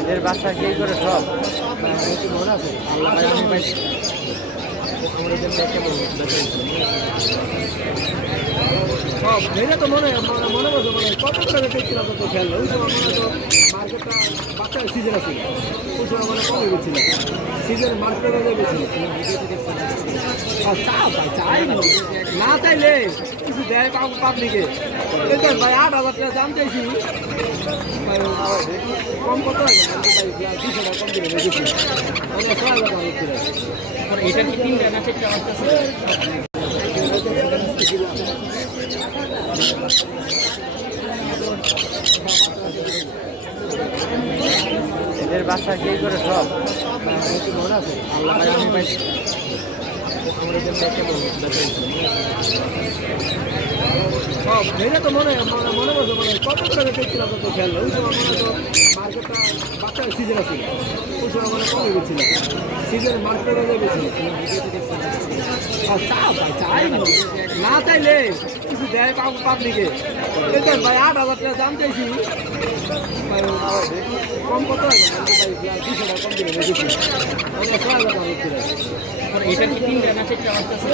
এদের বাচ্চা কি করে সব মনে আছে এটা তো মনে মনে বলছে মনে কত করে দেখছিলাম তো খেয়াল ওই সময় মনে তো মার্কেটটা বাচ্চার সিজন আছে ওই সময় মানে কমে গেছিল সিজনের মার্কেটে গেছিল চাই না চাইলে কিছু দেয় পাবলিকে দেখবেন ভাই 8,000 টাকা দাম চাইছি কম কত ভাই 200 টাকা কম দিলে দেখেছি মানে 6,000 টাকা এটা কি 3টা না 4টা বাচ্চা ছিল এদের বাচ্চা কি করে সব মনে আছে এটা তো মনে মনে বলছে মনে কত করে দেখছিলাম তো খেয়াল ওই সময় মনে তো মার্কেটটা বাচ্চার সিজন আছে ওই সময় মানে কমে গেছিল সিজনের মার্কেটে গেছিল চাই না চাইলে কিছু দেয় পাবলিকে দেখবেন ভাই 8,000 টাকা দাম চাইছি কম কত ভাই 200 টাকা কম দিলে দেখেছি মানে 6,000 টাকা এটা কি 3টা না 4টা বাচ্চা ছিল